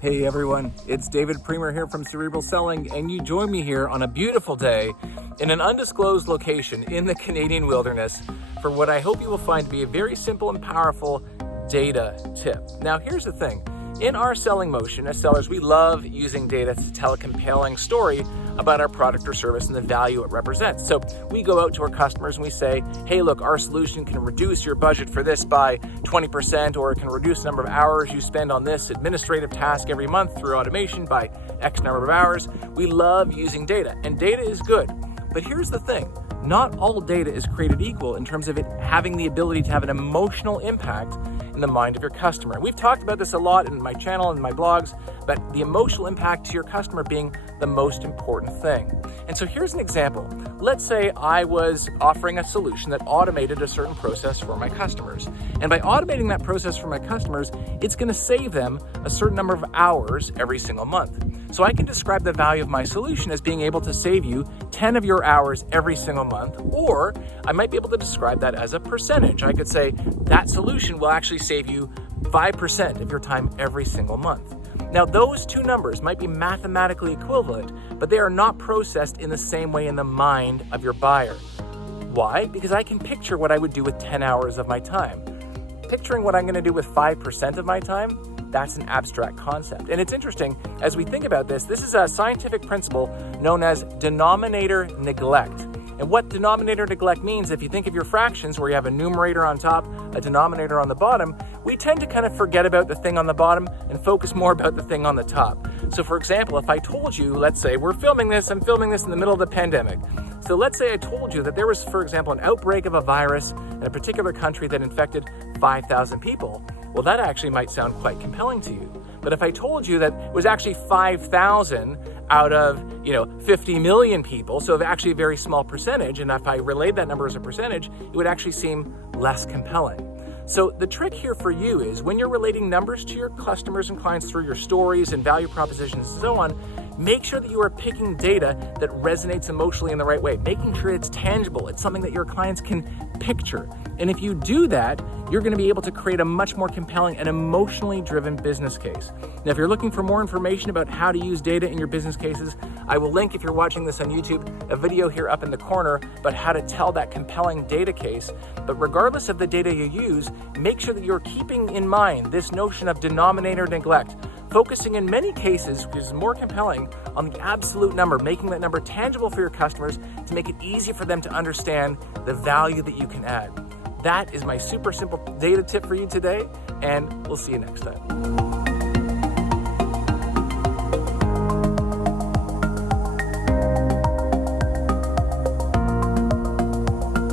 Hey everyone, it's David Premer here from Cerebral Selling, and you join me here on a beautiful day in an undisclosed location in the Canadian wilderness for what I hope you will find to be a very simple and powerful data tip. Now here's the thing, in our selling motion as sellers, we love using data to tell a compelling story about our product or service and the value it represents. So we go out to our customers and we say, hey, look, our solution can reduce your budget for this by 20%, or it can reduce the number of hours you spend on this administrative task every month through automation by X number of hours. We love using data, and data is good. But here's the thing, not all data is created equal in terms of it having the ability to have an emotional impact in the mind of your customer. We've talked about this a lot in my channel and my blogs, but the emotional impact to your customer being the most important thing. And so here's an example. Let's say I was offering a solution that automated a certain process for my customers. And by automating that process for my customers, it's going to save them a certain number of hours every single month. So I can describe the value of my solution as being able to save you 10 of your hours every single month, or I might be able to describe that as a percentage. I could say that solution will actually save you 5% of your time every single month. Now, those two numbers might be mathematically equivalent, but they are not processed in the same way in the mind of your buyer. Why? Because I can picture what I would do with 10 hours of my time. Picturing what I'm going to do with 5% of my time, that's an abstract concept. And it's interesting, as we think about this, this is a scientific principle known as denominator neglect. And what denominator neglect means, if you think of your fractions where you have a numerator on top, a denominator on the bottom, we tend to kind of forget about the thing on the bottom and focus more about the thing on the top. So for example, if I told you, let's say I'm filming this in the middle of the pandemic. So let's say I told you that there was, for example, an outbreak of a virus in a particular country that infected 5,000 people. Well, that actually might sound quite compelling to you. But if I told you that it was actually 5,000 out of 50 million people, so actually a very small percentage, and if I relayed that number as a percentage, it would actually seem less compelling. So the trick here for you is when you're relating numbers to your customers and clients through your stories and value propositions and so on, make sure that you are picking data that resonates emotionally in the right way, making sure it's tangible. It's something that your clients can picture. And if you do that, you're going to be able to create a much more compelling and emotionally driven business case. Now, if you're looking for more information about how to use data in your business cases, I will link, if you're watching this on YouTube, a video here up in the corner about how to tell that compelling data case. But regardless of the data you use, make sure that you're keeping in mind this notion of denominator neglect, focusing in many cases, which is more compelling, on the absolute number, making that number tangible for your customers to make it easy for them to understand the value that you can add. That is my super simple data tip for you today, and we'll see you next time.